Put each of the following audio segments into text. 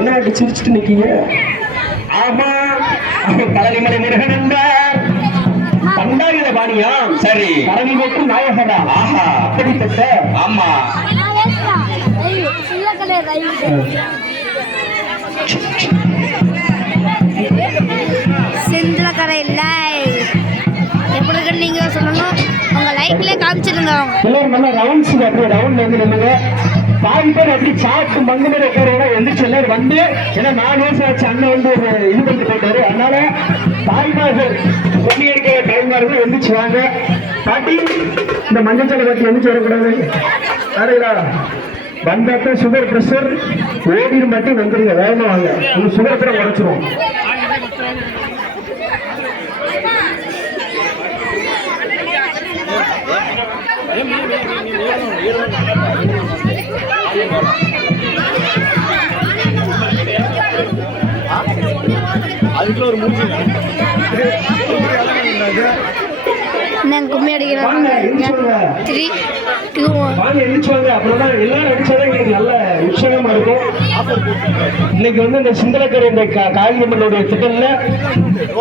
என்ன சிரிச்சுட்டு நிக்கீங்க? ஆமா, பழனிமலை முருகன் என்றார் பண்டாயிர பாணியா? சரி, பழனி வெட்டு நாயகரா? ஆஹா, அப்படிப்பட்ட. ஆமா, செந்திலக்கரை லைவ் எப்படி நீங்க சொல்லணும், உங்க லைக்ல காமிச்சிருங்க. எல்லாரும் நல்லா ரவுண்ட்ஸ் அப்படியே ரவுண்ட்ல வந்து நின்னுங்க. பாதி பேர் அப்படி சாப்பிட்டு மங்கு மேல உட்காருவா எந்திரிச்சு எல்லாரும் வந்து, ஏன்னா 4 வருஷம் ஆச்சு அண்ணன் வந்து ஒரு இது பண்ணிட்டு போயிட்டாரு. அதனால தாய்மார்கள் கொடி எடுக்கிற டைமார்கள் எந்திரிச்சு வாங்க. பாட்டி இந்த மஞ்சள் சலை பாட்டி எந்திரிச்சு வரக்கூடாது. சரிங்களா? வந்தாத்த சுகர் பிரஷர் ஓடிடு மாட்டி வந்துருங்க, வேகமா வாங்க. உங்க சுகர் கூட உடைச்சிரும். அதுக்குள்ள ஒரு மூஞ்சி கும்மி அடிக்கிறோம். 3, 2, 1 எழுச்சுவாங்க. அப்புறம் எல்லாரும் அடிச்சாதான் எங்களுக்கு நல்ல உற்சாகமா இருக்கும். இன்னைக்கு வந்து இந்த சிந்தலக்கரை இந்த காளியம்மனுடைய திட்டம்ல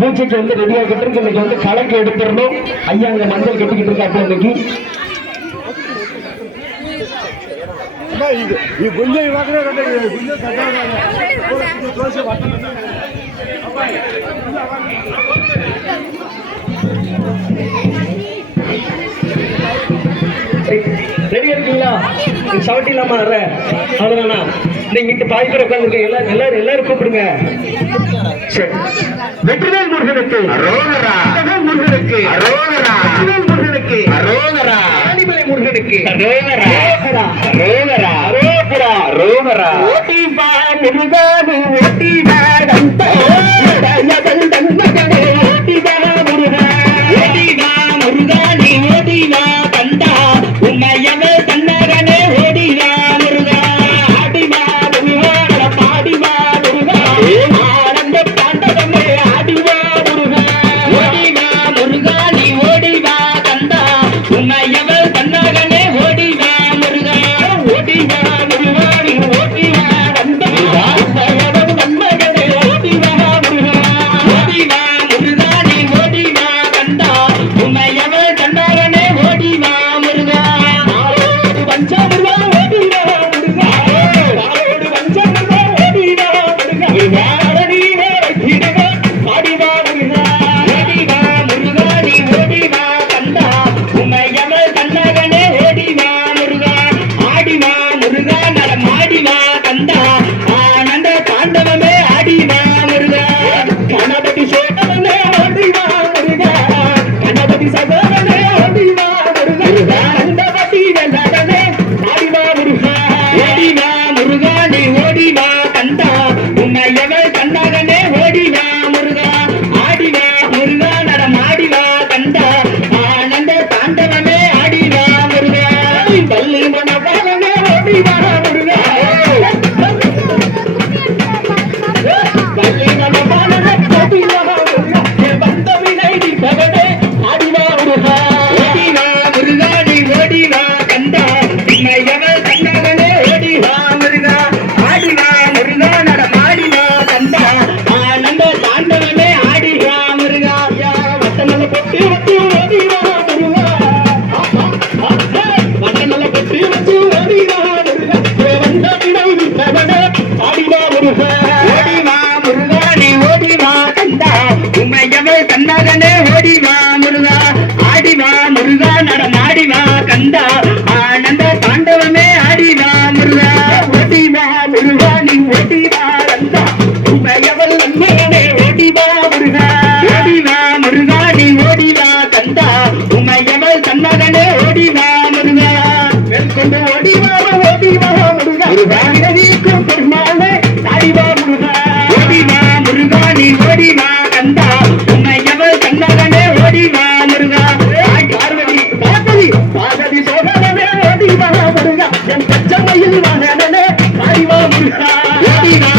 பூஜைக்கு வந்து ரெடி ஆகிட்டு இருக்கு. இன்னைக்கு வந்து கலக்கு எடுத்துடணும். ஐயா அங்க மஞ்சள் கட்டிக்கிட்டு இருக்காங்க. இன்னைக்கு கொஞ்சம் ரெடியா இருக்கீங்களா? சவட்டி இல்லாம அவ்வளவுதானா? நீங்க பாதி பேர் உட்காந்துருக்கீங்க. எல்லாரும் கூப்பிடுங்க. வெற்றிவேல் முருகனுக்கு அரோகரா, முருகனுக்கு அரோகரா, முருகனுக்கு அரோகரா, ஆதிமலை முருகனுக்கு அரோகரா, அரோகரா, அரோகரா, அரோகரா. ஓட்டி வா முருகனு, ஓட்டி வா தந்த தந்தல் தந்தகனே, ஓட்டி வா முருகா, ஓட்டி வா முருகனே, ஓட்டி வா தந்தா உம்மையவே தன்னகனே, ஓடி வா முருகா, ஆடி வா முருகா, பாடி வா முருகா, ஆனந்த தாண்டவமே ஆடி வா முருகா, ஓடி வா முருகா, நீ ஓடி வா தந்தா உம்மையவே தன்னகனே, ஓடி வா முருகா, ஓடி வா முருகா, நீ ஓடி வா தந்தா உம்மையவே தன்னகனே, ஓடி வா முருகா, ஓடி வா முருகா, நீ ஓடி வா தந்தா உம்மையவே தன்னகனே, ஓடி வா முருகா, நாளோடு வஞ்சமுருகா, ஓடி வா முருகா, நாளோடு வஞ்சமுருகா, ஓடி வா முருகா, நீவே வைத்திடுவா, பாடி வா முருகா, ஓடி வா முருகா, நீ ஓடி வா தந்தா உம்மையவே தன்னகனே, ஓடி வா முருகா, ஆடி வா முருகா, நடமாடி வா தந்தா ஆனந்த தாண்டவமே, ஆடி வா முருகா, கணபதி சோதரனே, ஓடி வா முருகா, கணபதி சகோதரனே, ஓடி வா முருகா, கண்டபதி வெள்ளடனே, ஆடி வா முருகா, ஓடி வா முருகா, நீ ஓடி வா தந்தா உம்மையவே தன்னகனே, ஓடி வா முருகா, ஆடி வா முருகா, நடமாடி வா தந்தா ஆனந்த தாண்டவமே, ஆடி வா முருகா, பள்ளி மனபாலனே, ஓடி வா முருகா, பள்ளி மனபாலனே, ஓடி வா முருகா, வந்த வினை பகடே, ஆடி வா முருகா, ஓடி வா முருகா, நீ ஓடி வா கந்தா உம்மையவே தன்னகனே, ஓடி வா முருகா, ஆடி வா முருகா, நடமாடி வா கந்தா ஆனந்த தாண்டவமே, ஆடி வா முருகா, வட்டநல பொட்டி வச்சு ஓடி வா முருகா, வட்டநல பொட்டி வச்சு ஓடி வா முருகா, வந்த வினை பகடே, ஆடி வா முருகா, ஓடி வா முருகா, நீ ஓடி வா கந்தா உம்மையவே தன்னகனே, ஓடி வா முருகா, ஆடி வா முருகா, நடமாடி வா கந்தா ஆனந்த தாண்டவமே, ஆடி வா முருகா, ஓடி வா முருகா, நீ ஓடி வா கந்தா உம்மையவள் நன்மையனே, ஓடி வா முருகா, ஓடி வா முருகா, நீ ஓடி வா கந்தா உம்மையவள் தன்னகனே, ஓடி வா முருகா, வெல்கொண்டு ஓடி வா முருகா, நீக்கும் பெருமாளே, ஆடி வா முருகா, ஓடி வா முருகா, நீ ஓடி வா கந்தா உம்மையவள் தன்னகனே, ஓடி வா முருகா, பார்வதி பார்வதி பார்வதி சோதரனே, ஓடி வா முருகா, என் பச்சமையில் வாழனே, ஆடி வா முருகா, ஓடி வா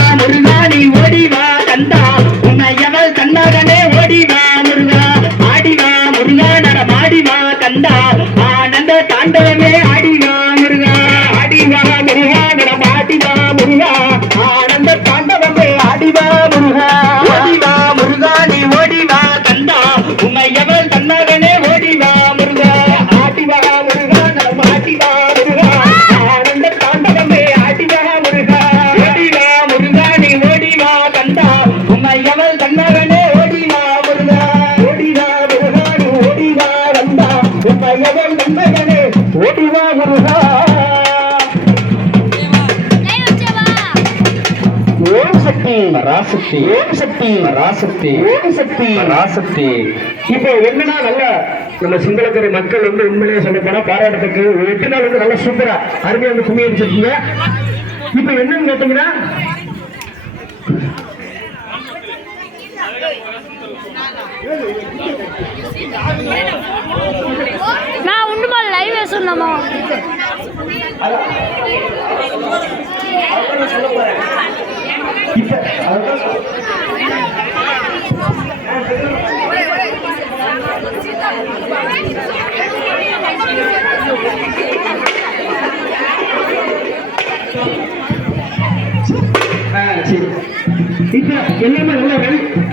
சக்தி பராசக்தி ஓம் சக்தி பராசக்தி ஓம் சக்தி பராசக்தி. இப்போ என்னன்னா நல்ல நம்ம சிங்களக்கரை மக்கள் வந்து உண்மையிலேயே சொல்ல போனா பாராட்டத்துக்கு 8 நாள் வந்து நல்லா சூப்பரா அருமையா வந்து கும்மி அடிச்சிருக்கீங்க. இப்போ என்னன்னு கேட்டீங்கன்னா நான் ஒன்றுமா லைவ் சொன்னோமா சொல்ல போறேன். இப்ப இப்ப எல்லாமே நல்லா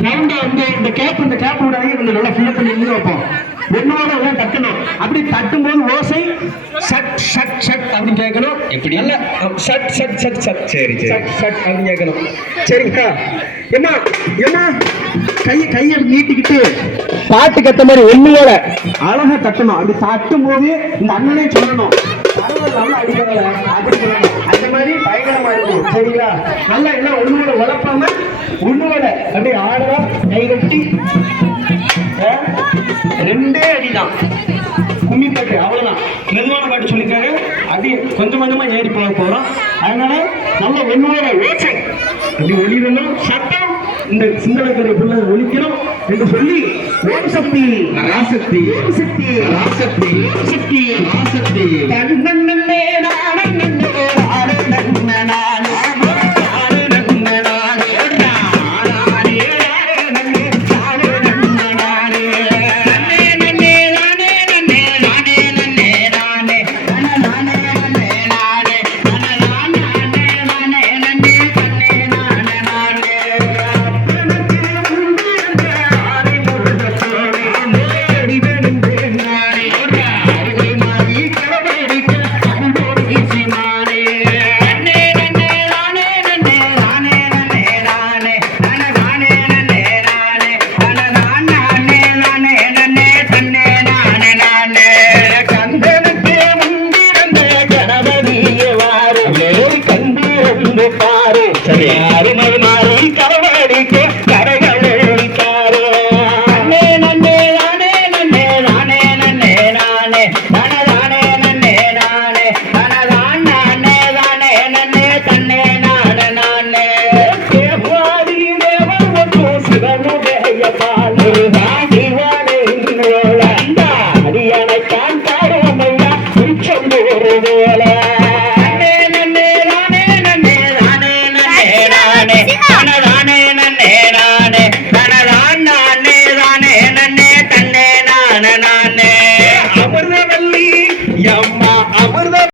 ரவுண்டா வந்து இந்த கேப் விடாதீங்க, கொஞ்சம் நல்லா ஃபில் பண்ணி இருந்து வைப்போம். என்னோட எல்லாம் தட்டணும். அப்படி தட்டும் போது ஓசை ஷட் ஷட் ஷட் அப்படின்னு கேட்கணும். எப்படி இல்ல ஷட் ஷட் ஷட் ஷட் சரி ஷட் ஷட் அப்படின்னு கேட்கணும். சரிங்களா? ஏமா ஏமா கையை நீட்டிக்கிட்டு பாட்டுக்கு ஏற்ற மாதிரி ஒண்ணுவோட அழகா தட்டணும். அப்படி தட்டும் போது இந்த அண்ணனே சொல்லணும் நல்லா அடிக்கிறத அப்படி சொல்லணும். அந்த மாதிரி பயங்கரமா இருக்கும். சரிங்களா? நல்லா எல்லாம் ஒண்ணுவோட உழப்பாம ஒண்ணுவோட அப்படி ஆடலாம். கை கட்டி 2 அடிதான் கும்மி பாட்டு, அவ்வளவுதான். மெதுவான பாட்டு சொல்லிக்காங்க. அடி கொஞ்சம் கொஞ்சமா ஏறி போக போறோம். அதனால நல்ல ஒன்னோட ஓசை அப்படி ஒளிரணும். சட்டம் இந்த சிந்தனைகளை ஒழிக்கணும் என்று சொல்லி ஓம் சக்தி ராசக்தி ஓம் சக்தி ராசக்தி ஓம் சக்தி ராசக்தி தன்னே நானே